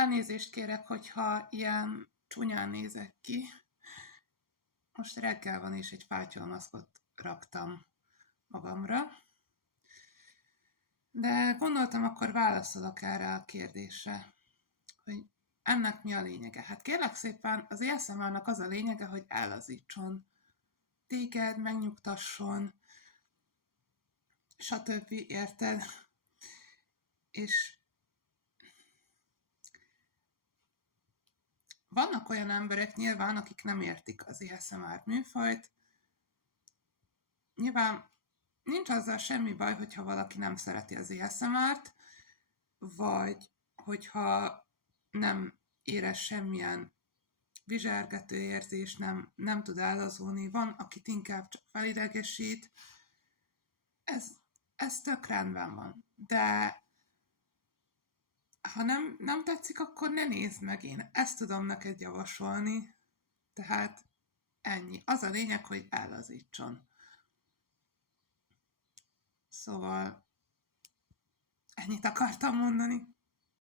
Elnézést kérek, hogyha ilyen csúnyán nézek ki. Most reggel van, és egy fátyolmaszkot raktam magamra. De gondoltam, akkor válaszolok erre a kérdésre, hogy ennek mi a lényege. Hát kérlek szépen, az ASMR-nak az a lényege, hogy ellazítson téged, megnyugtasson, stb. Érted? És vannak olyan emberek nyilván, akik nem értik az ASMR műfajt. Nyilván nincs azzal semmi baj, hogyha valaki nem szereti az ASMR-t, vagy hogyha nem érez semmilyen vizsergető érzés, nem tud ellazulni, van, akit inkább csak felidegesít. Ez tök rendben van. De ha nem tetszik, akkor ne nézd meg, én ezt tudom neked javasolni. Tehát ennyi. Az a lényeg, hogy ellazítson. Szóval ennyit akartam mondani.